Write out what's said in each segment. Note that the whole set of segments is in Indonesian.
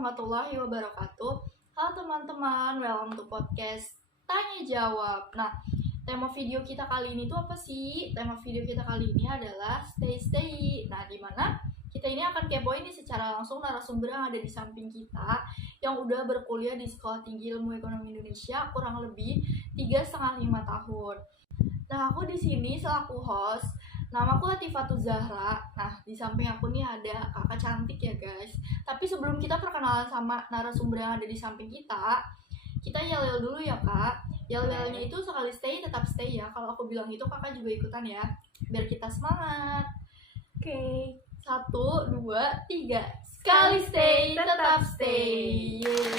warahmatullahi wabarakatuh. Halo teman-teman, welcome to podcast Tanya Jawab. Nah, tema video kita kali ini tuh apa sih? Tema video kita kali ini adalah stay. Nah, dimana kita ini akan kepoin nih secara langsung narasumber yang ada di samping kita yang udah berkuliah di Sekolah Tinggi Ilmu Ekonomi Indonesia kurang lebih 3,5 tahun. Nah, aku di sini selaku host. Namaku Latifatu Zahra. Nah, di samping aku nih ada kakak cantik ya guys. Tapi sebelum kita perkenalan sama narasumber yang ada di samping kita yel-yel dulu ya kak. Yel-yelnya itu sekali stay tetap stay ya. Kalau aku bilang itu kakak juga ikutan ya. Biar kita semangat. Oke, 1, 2, 3. Sekali stay tetap stay. Yeay.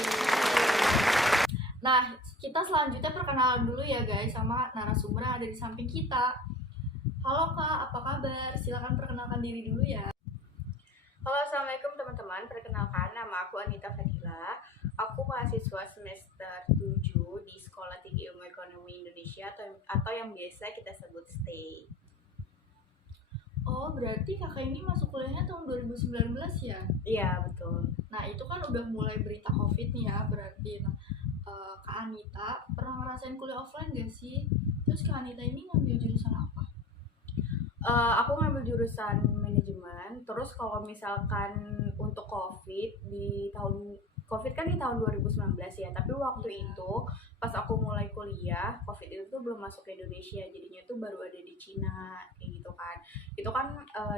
Nah, kita selanjutnya perkenalan dulu ya guys sama narasumber yang ada di samping kita. Halo Kak, apa kabar? Silakan perkenalkan diri dulu ya. Halo, assalamualaikum teman-teman. Perkenalkan, nama aku Anita Fadila. Aku mahasiswa semester 7 di Sekolah Tinggi Ilmu Ekonomi Indonesia atau yang biasa kita sebut STAY. Oh, berarti kakak ini masuk kuliahnya tahun 2019 ya? Iya, betul. Nah, itu kan udah mulai berita COVID nih ya, berarti. Nah, Kak Anita pernah ngerasain kuliah offline gak sih? Terus Kak Anita ini ngambil jurusan apa? Aku ngambil jurusan manajemen. Terus kalau misalkan untuk COVID kan di tahun 2019 ya, tapi waktu itu pas aku mulai kuliah, COVID itu tuh belum masuk ke Indonesia, jadinya tuh baru ada di Cina kayak gitu kan. Itu kan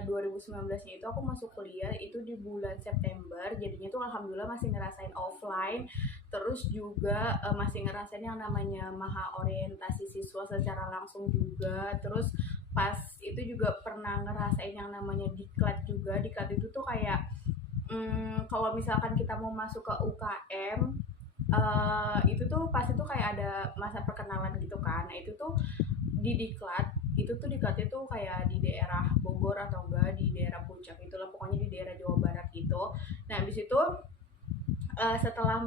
2019-nya itu aku masuk kuliah itu di bulan September, jadinya tuh alhamdulillah masih ngerasain offline, terus juga masih ngerasain yang namanya maha orientasi siswa secara langsung juga. Terus pas itu juga pernah ngerasain yang namanya diklat juga. Diklat itu tuh kayak kalau misalkan kita mau masuk ke UKM, itu tuh pasti tuh kayak ada masa perkenalan gitu kan. Nah itu tuh di diklat itu tuh kayak di daerah Bogor atau enggak di daerah Puncak itulah, pokoknya di daerah Jawa Barat gitu. Nah habis itu setelah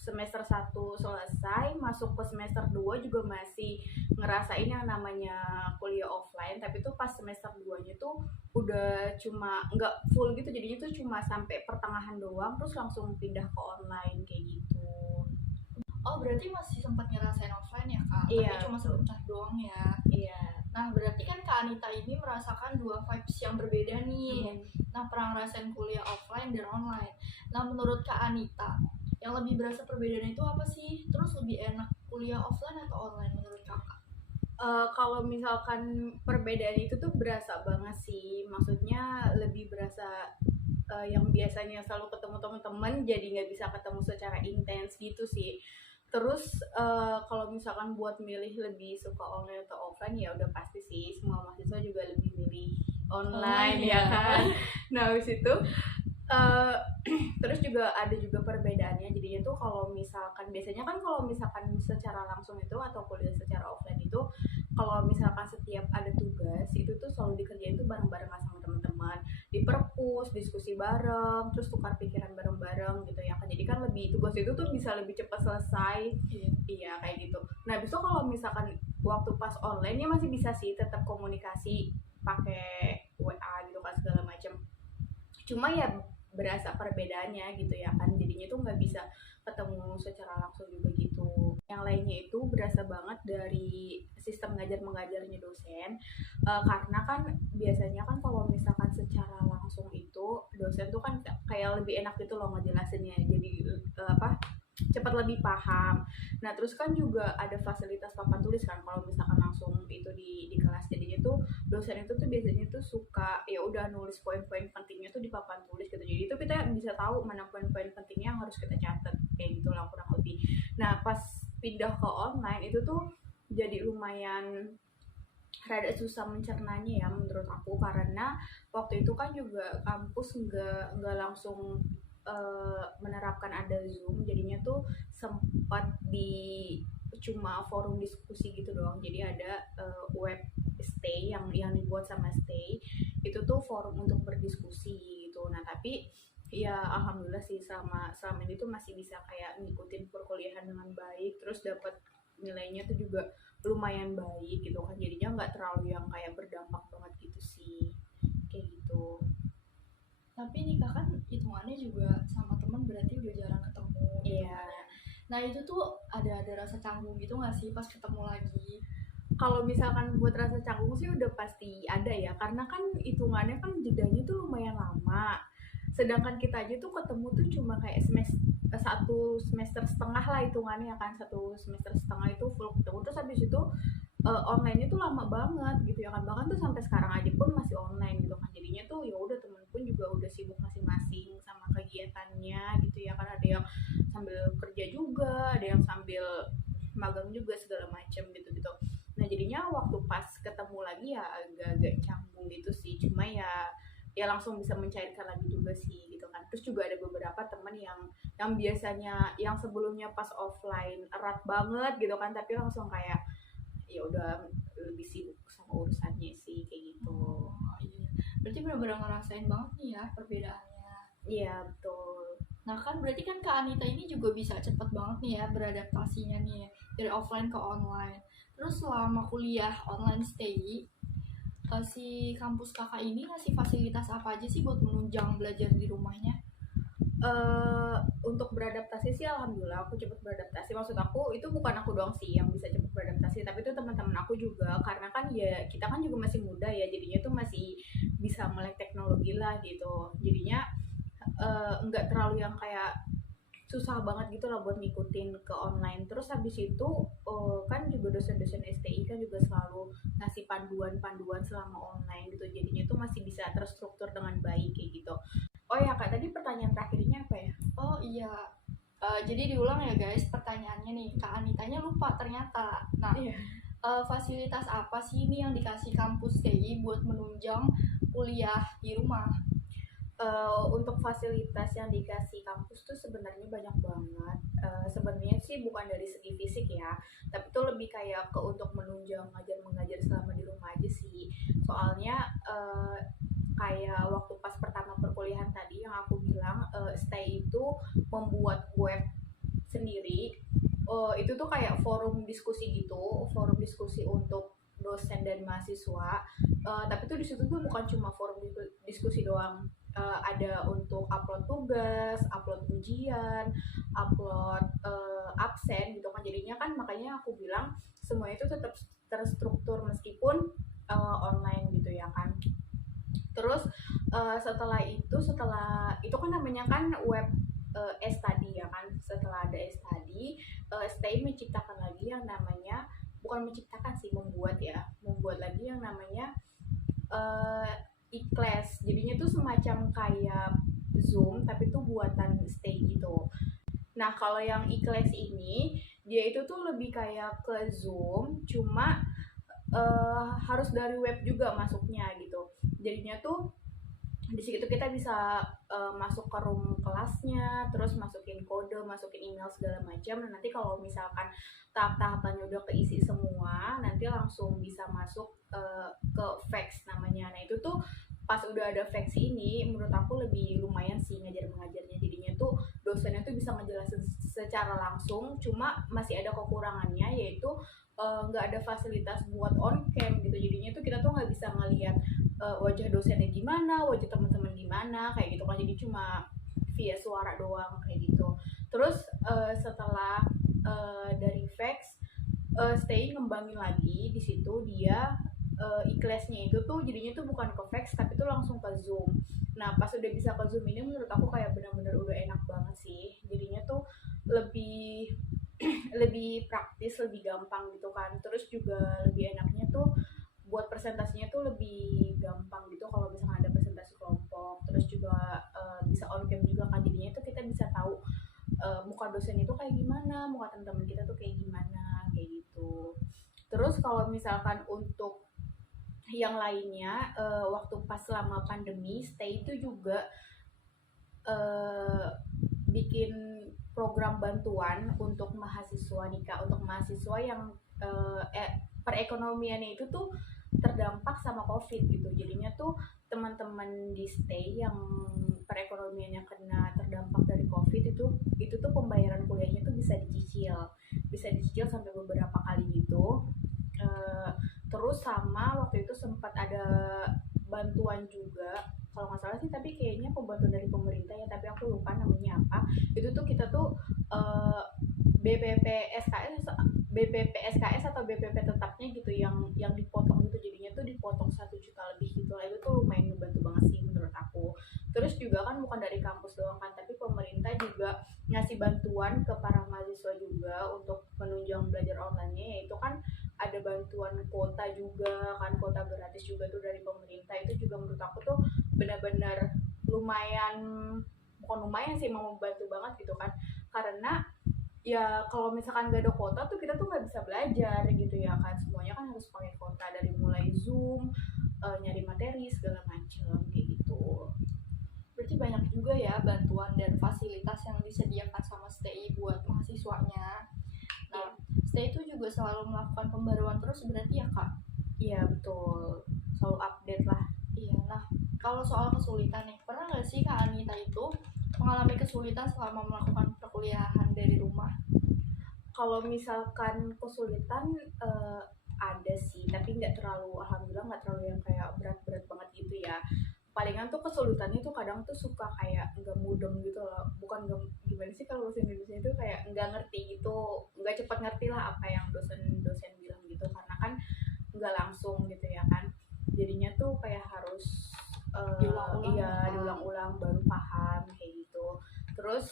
semester 1 selesai, masuk ke semester 2 juga masih ngerasain yang namanya kuliah offline, tapi tuh pas semester 2 nya tuh udah cuma nggak full gitu, jadinya tuh cuma sampai pertengahan doang terus langsung pindah ke online kayak gitu. Oh, berarti masih sempat ngerasain offline ya kak? Iya, Tapi cuma sebentar doang ya. Iya. Nah, berarti kan Kak Anita ini merasakan dua vibes yang berbeda nih. Nah, pernah ngerasain kuliah offline dan online. Nah, menurut Kak Anita, yang lebih berasa perbedaannya itu apa sih? Terus lebih enak kuliah offline atau online menurut kakak? Kalau misalkan perbedaan itu tuh berasa banget sih, maksudnya lebih berasa yang biasanya selalu ketemu teman-teman jadi nggak bisa ketemu secara intens gitu sih. Terus kalau misalkan buat milih lebih suka online atau offline, ya udah pasti sih semua mahasiswa juga lebih milih online ya kan. Nah habis itu terus juga ada juga perbedaannya, jadinya tuh kalau misalkan biasanya kan kalau misalkan secara langsung itu atau kuliah secara offline itu, kalau misalkan setiap ada tugas itu tuh selalu dikerjain tuh bareng-bareng sama teman-teman di perpus, diskusi bareng, terus tukar pikiran bareng-bareng gitu ya kan. Jadi kan lebih tugas itu tuh bisa lebih cepat selesai. Iya kayak gitu. Nah besok kalau misalkan waktu pas online ya masih bisa sih tetap komunikasi pakai WA gitu kan segala macam, cuma ya berasa perbedaannya gitu ya kan, jadinya tuh nggak bisa ketemu secara langsung juga gitu. Yang lainnya itu berasa banget dari sistem ngajar mengajarnya dosen, karena kan biasanya kan kalau misalkan secara langsung itu dosen tuh kan kayak lebih enak gitu loh ngejelasinnya, jadi cepat lebih paham. Nah terus kan juga ada fasilitas papan tulis kan kalau misalkan langsung itu di kelas, jadinya tuh dosen itu tuh biasanya tuh suka ya udah nulis poin-poin pentingnya tuh di papan tulis gitu, jadi itu kita bisa tahu mana poin-poin pentingnya yang harus kita catat kayak gitulah kurang lebih. Nah pas pindah ke online itu tuh jadi lumayan rada susah mencernanya ya menurut aku, karena waktu itu kan juga kampus nggak langsung menerapkan ada Zoom, jadinya tuh sempat di cuma forum diskusi gitu doang. Jadi ada web Stay yang dibuat sama Stay, itu tuh forum untuk berdiskusi gitu. Nah tapi ya alhamdulillah sih selama ini tuh masih bisa kayak ngikutin perkuliahan dengan baik, terus dapat nilainya tuh juga lumayan baik gitu kan, jadinya nggak terlalu yang kayak berdampak banget gitu sih kayak gitu. Tapi nih kak, kan hitungannya juga sama temen berarti udah jarang ketemu gitu Iya. kan ya. Nah itu tuh ada rasa canggung gitu nggak sih pas ketemu lagi? Kalau misalkan buat rasa canggung sih udah pasti ada ya, karena kan hitungannya kan jedanya tuh lumayan lama. Sedangkan kita aja tuh ketemu tuh cuma kayak satu semester setengah lah hitungannya kan, satu semester setengah itu full ketemu, terus habis itu online itu lama banget gitu ya kan, bahkan tuh sampai sekarang aja pun masih online gitu kan. Jadinya tuh ya udah, temen pun juga udah sibuk masing-masing sama kegiatannya gitu ya kan, ada yang sambil kerja juga, ada yang sambil magang juga segala macam gitu gitu. Nah jadinya waktu pas ketemu lagi ya agak-agak canggung gitu sih, cuma ya langsung bisa mencairkan lagi juga sih gitu kan. Terus juga ada beberapa temen yang biasanya yang sebelumnya pas offline erat banget gitu kan, tapi langsung kayak ya udah lebih sibuk sama urusannya sih kayak gitu. Oh iya, berarti benar-benar ngerasain banget nih ya perbedaannya. Iya betul. Nah kan berarti kan Kak Anita ini juga bisa cepet banget nih ya beradaptasinya nih dari offline ke online. Terus selama kuliah online stay, si kampus kakak ini ngasih fasilitas apa aja sih buat menunjang belajar di rumahnya? Untuk beradaptasi sih alhamdulillah aku cepet beradaptasi. Maksud aku itu bukan aku doang sih yang bisa cepet beradaptasi, tapi itu teman-teman aku juga, karena kan ya kita kan juga masih muda ya, jadinya tuh masih bisa melek teknologi lah gitu. Jadinya nggak terlalu yang kayak susah banget gitu lah buat ngikutin ke online. Terus habis itu kan juga dosen-dosen STI kan juga selalu ngasih panduan-panduan selama online gitu, jadinya tuh masih bisa terstruktur dengan baik kayak gitu. Oh ya kak, tadi pertanyaan terakhirnya apa ya? Oh iya, jadi diulang ya guys pertanyaannya nih, Kak Anitanya lupa ternyata. Nah, Iya. fasilitas apa sih ini yang dikasih kampus TI buat menunjang kuliah di rumah? Untuk fasilitas yang dikasih kampus tuh sebenarnya banyak banget. Sebenarnya sih bukan dari segi fisik ya, tapi tuh lebih kayak ke untuk menunjang ngajar mengajar selama di rumah aja sih. Soalnya kayak waktu pas pertama perkuliahan tadi yang aku bilang, stay itu membuat web sendiri. Itu tuh kayak forum diskusi gitu, forum diskusi untuk dosen dan mahasiswa. Tapi tuh di situ tuh bukan cuma forum diskusi doang. Ada untuk upload tugas, upload ujian, upload absen gitu kan. Jadinya kan makanya aku bilang semua itu tetap terstruktur meskipun online gitu ya kan. Terus setelah itu kan namanya kan web study ya kan. Setelah ada study, stay menciptakan lagi yang namanya, bukan menciptakan sih, membuat lagi yang namanya uh, e-class. Jadinya tuh semacam kayak Zoom tapi tuh buatan stay gitu. Nah kalau yang e-class ini dia itu tuh lebih kayak ke Zoom, cuma harus dari web juga masuknya gitu. Jadinya tuh di situ kita bisa masuk ke room kelasnya, terus masukin kode, masukin email segala macam. Nah, nanti kalau misalkan tahap-tahapannya udah keisi semua, nanti langsung bisa masuk ke fax namanya. Nah itu tuh pas udah ada fax ini, menurut aku lebih lumayan sih ngajar mengajarnya. Jadinya tuh dosennya tuh bisa ngejelasin secara langsung, cuma masih ada kekurangannya, yaitu nggak ada fasilitas buat on cam gitu. Jadinya tuh kita tuh nggak bisa ngelihat wajah dosennya gimana, wajah teman-teman gimana kayak gitu kan. Jadi cuma via suara doang kayak gitu. Terus setelah dari fax, stay ngembangin lagi di situ dia e-classnya itu tuh jadinya tuh bukan ke fax tapi tuh langsung ke Zoom. Nah pas udah bisa ke Zoom ini menurut aku kayak benar-benar udah enak banget sih. Jadinya tuh lebih lebih praktis, lebih gampang gitu kan. Terus juga lebih enaknya tuh buat presentasinya tuh lebih gampang gitu kalau misalkan ada presentasi kelompok. Terus juga bisa on cam juga kan, jadinya tuh kita bisa tahu muka dosen itu kayak gimana, muka teman-teman kita tuh kayak gimana kayak gitu. Terus kalau misalkan untuk yang lainnya, waktu pas selama pandemi stay itu juga bikin program bantuan untuk mahasiswa nikah, untuk mahasiswa yang perekonomiannya itu tuh terdampak sama COVID gitu. Jadinya tuh teman-teman di stay yang perekonomiannya kena terdampak dari COVID itu tuh pembayaran kuliahnya tuh bisa dicicil sampai beberapa kali gitu. Terus sama waktu itu sempat ada bantuan juga kalau nggak salah sih, tapi kayaknya pembantu dari pemerintah ya, tapi aku lupa namanya apa. Itu tuh kita tuh eh, BPPSKS BPPSKS atau BPP tetapnya gitu, yang dipotong gitu, jadinya tuh dipotong 1 juta lebih gitu lah. Itu tuh lumayan ngebantu banget sih menurut aku. Terus juga kan bukan dari kampus doang kan, tapi pemerintah juga ngasih bantuan ke para mahasiswa juga untuk menunjang belajar online-nya, yaitu kan ada bantuan kuota juga kan, kuota gratis juga tuh dari pemerintah. Itu juga menurut aku tuh benar-benar lumayan, bukan lumayan sih, mau membantu banget gitu kan, karena ya kalau misalkan gak ada kuota tuh kita tuh nggak bisa belajar gitu ya kan, semuanya kan harus pakai kuota, dari mulai Zoom, nyari materi segala macem kayak gitu. Berarti banyak juga ya bantuan dan fasilitas yang disediakan sama STI buat mahasiswanya. Nah, STI itu juga selalu melakukan pembaruan terus berarti ya Kak? Iya betul, selalu update lah. Iya, nah kalau soal kesulitan nih, pernah nggak sih Kak Anita itu mengalami kesulitan selama melakukan perkuliahan dari rumah? Kalau misalkan kesulitan ada sih, tapi nggak terlalu, alhamdulillah nggak terlalu yang kayak berat-berat banget gitu ya. Palingan tuh kesulitannya tuh kadang tuh suka kayak nggak mudeng gitu loh, bukan nggak, gimana sih kalau bahasa Indonesia itu, kayak nggak ngerti gitu, nggak cepat ngerti lah apa yang dosen-dosen bilang gitu, karena kan nggak langsung gitu ya kan, jadinya tuh kayak harus Diulang-ulang iya kan? diulang-ulang baru paham kayak gitu. Terus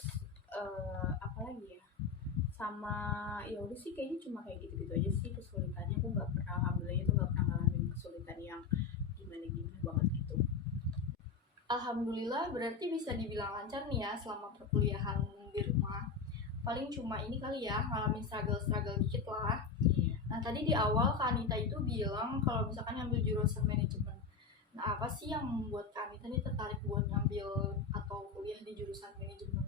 apa lagi ya, sama ya udah sih, kayaknya cuma kayak gitu-gitu aja sih kesulitannya. Aku nggak pernah, alhamdulillahnya tuh nggak pernah ngalamin kesulitan yang gimana-gimana banget gitu. Alhamdulillah berarti bisa dibilang lancar nih ya selama perkuliahan di rumah. Paling cuma ini kali ya, ngalamin struggle-struggle dikit lah. Iya. Nah tadi di awal Kak Anita itu bilang kalau misalkan ngambil jurusan manajemen. Nah apa sih yang membuat Kak Anita nih tertarik buat ngambil atau kuliah di jurusan manajemen?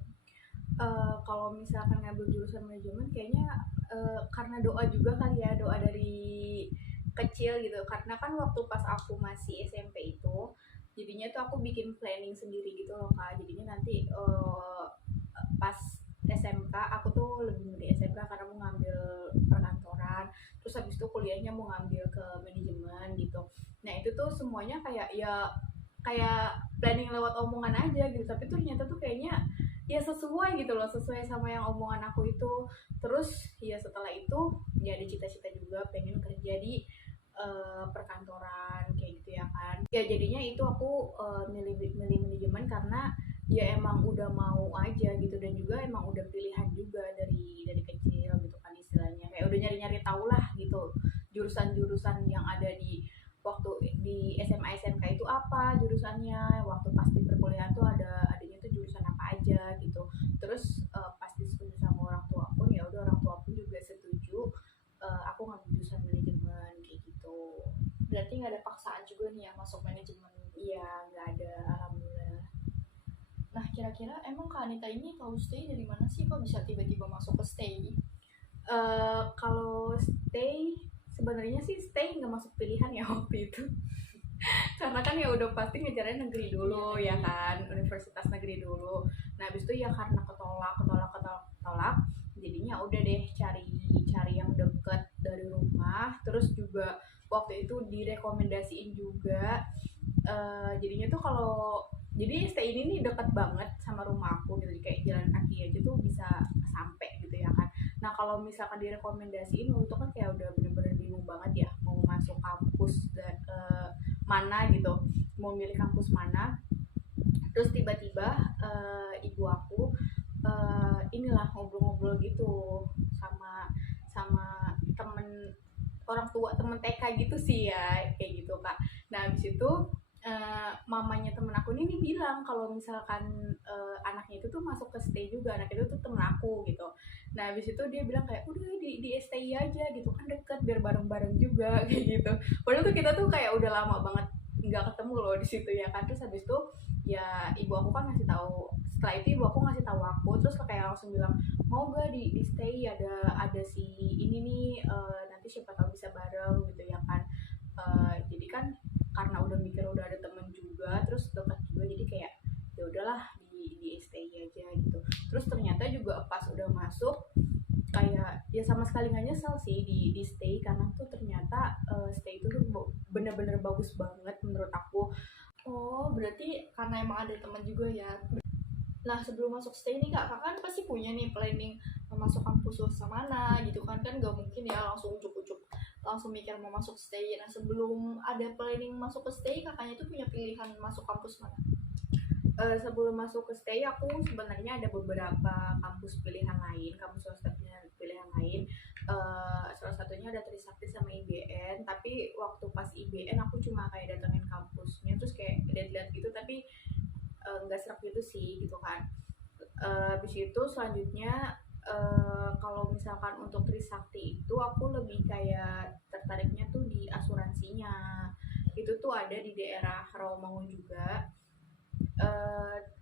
Kalau misalkan ngambil jurusan manajemen kayaknya karena doa juga kali ya, doa dari kecil gitu, karena kan waktu pas aku masih SMP itu jadinya tuh aku bikin planning sendiri gitu loh Kak, jadinya nanti pas SMK aku tuh lebih milih SMK karena mau ngambil perkantoran, terus habis itu kuliahnya mau ngambil ke manajemen gitu. Nah itu tuh semuanya kayak ya kayak planning lewat omongan aja gitu, tapi tuh ternyata tuh kayaknya ya sesuai gitu loh, sesuai sama yang omongan aku itu. Terus ya setelah itu ya ada cita-cita juga pengen kerja di perkantoran kayak gitu ya kan, ya jadinya itu aku milih milih manajemen karena ya emang udah mau aja gitu, dan juga emang udah pilihan juga dari kecil gitu kan, istilahnya kayak udah nyari-nyari tahu lah gitu jurusan-jurusan yang ada di waktu di SMA SMK itu apa jurusannya, waktu pas di perkuliahan tuh adanya tuh jurusan apa aja gitu. Terus pas diskusi sama orang tua pun ya udah, orang tua pun juga setuju aku ngambil jurusan manajemen kayak gitu. Berarti nggak ada paksaan juga nih ya masuk manajemen? Iya nggak ada, alhamdulillah. Nah kira-kira emang Kak Anita ini tahu stay dari mana sih, kok bisa tiba-tiba masuk ke stay? Kalau stay, sebenarnya sih stay nggak masuk pilihan ya waktu itu. Karena kan ya udah pasti ngejarnya negeri dulu ya kan, universitas negeri dulu. Nah habis itu ya karena ketolak, jadinya udah deh cari yang deket dari rumah. Terus juga waktu itu direkomendasiin juga, jadinya tuh kalau jadi stay ini nih deket banget sama rumah aku gitu, kayak jalan kaki aja tuh bisa sampai gitu ya kan. Nah kalau misalkan direkomendasiin waktu itu kan kayak udah bener-bener bingung banget ya mau masuk kampus dan mana gitu, mau milih kampus mana. Terus tiba-tiba ibu aku inilah ngobrol-ngobrol gitu sama sama temen orang tua, temen TK gitu sih ya kayak gitu Kak. Nah habis itu mamanya temen aku ini nih bilang kalau misalkan anaknya itu tuh masuk ke STI juga, anak itu tuh temen aku gitu. Nah habis itu dia bilang kayak udah di STI aja gitu kan, deket biar bareng-bareng juga kayak gitu. Padahal tuh kita tuh kayak udah lama banget nggak ketemu loh di situ ya kan. Terus habis itu ya ibu aku kan ngasih tahu, setelah itu ibu aku ngasih tahu aku, terus kayak langsung bilang mau gak di stay, ada si ini nih, nanti siapa tahu bisa bareng gitu ya kan. Jadi kan karena udah mikir udah ada temen juga, terus dekat juga, jadi kayak ya udahlah di stay aja gitu. Terus ternyata juga pas udah masuk kayak ya sama sekali nggak nyesel sih di stay, karena tuh ternyata stay itu tuh bener-bener bagus banget menurut aku. Oh, berarti karena emang ada teman juga ya. Nah, sebelum masuk stay nih kak kan pasti punya nih planning masuk kampus jurusan mana gitu kan gak mungkin ya langsung ujuk-ujuk langsung mikir mau masuk stay. Nah, sebelum ada planning masuk ke stay, kakaknya itu punya pilihan masuk kampus mana? Sebelum masuk ke stay aku sebenarnya ada beberapa kampus pilihan lain, kampus swasta pilihan lain. Salah satunya ada Trisakti sama IBN, tapi waktu pas IBN aku cuma kayak datengin kampusnya terus kayak lihat-lihat gitu, tapi nggak serak gitu sih gitu kan. Habis itu selanjutnya kalau misalkan untuk Trisakti itu aku lebih kayak tertariknya tuh di asuransinya. Itu tuh ada di daerah Rawamangun juga.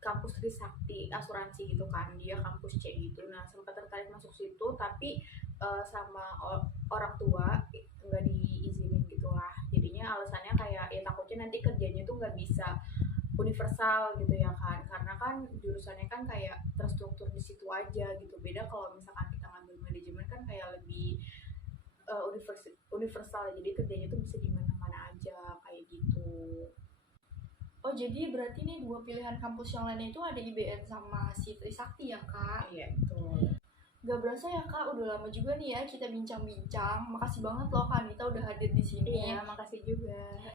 Kampus Trisakti asuransi gitu kan, dia kampus C gitu. Nah sempat tertarik masuk situ tapi sama orang tua nggak diizinin gitulah, jadinya alasannya kayak ya takutnya nanti kerjanya tuh nggak bisa universal gitu ya kan, karena kan jurusannya kan kayak terstruktur di situ aja gitu. Beda kalau misalkan kita ngambil manajemen kan kayak lebih universal, jadi kerjanya tuh bisa di mana-mana aja kayak gitu. Oh, jadi berarti nih dua pilihan kampus yang lainnya itu ada IBN sama si Trisakti ya kak? Iya betul. Gak berasa ya kak, udah lama juga nih ya kita bincang-bincang. Makasih banget loh Kak Anita udah hadir di sini. Iya makasih juga.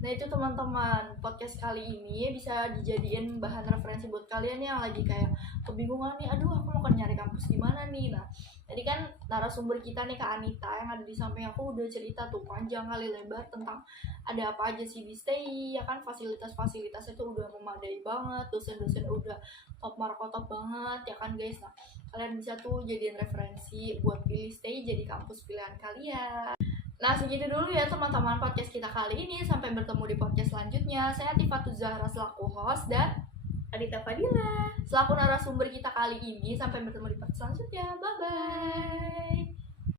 Nah itu teman-teman, podcast kali ini bisa dijadiin bahan referensi buat kalian yang lagi kayak kebingungan nih, aduh aku mau nyari kampus di mana nih. Nah tadi kan narasumber kita nih Kak Anita yang ada di samping aku udah cerita tuh panjang kali lebar tentang ada apa aja sih di stay, ya kan fasilitas-fasilitas itu udah memadai banget, dosen-dosen udah top markotop banget ya kan guys. Nah kalian bisa tuh jadiin referensi buat pilih stay jadi kampus pilihan kalian. Nah, segitu dulu ya teman-teman podcast kita kali ini. Sampai bertemu di podcast selanjutnya. Saya Tifatul Zahra selaku host dan Anita Fadila selaku narasumber kita kali ini. Sampai bertemu di podcast selanjutnya. Bye-bye.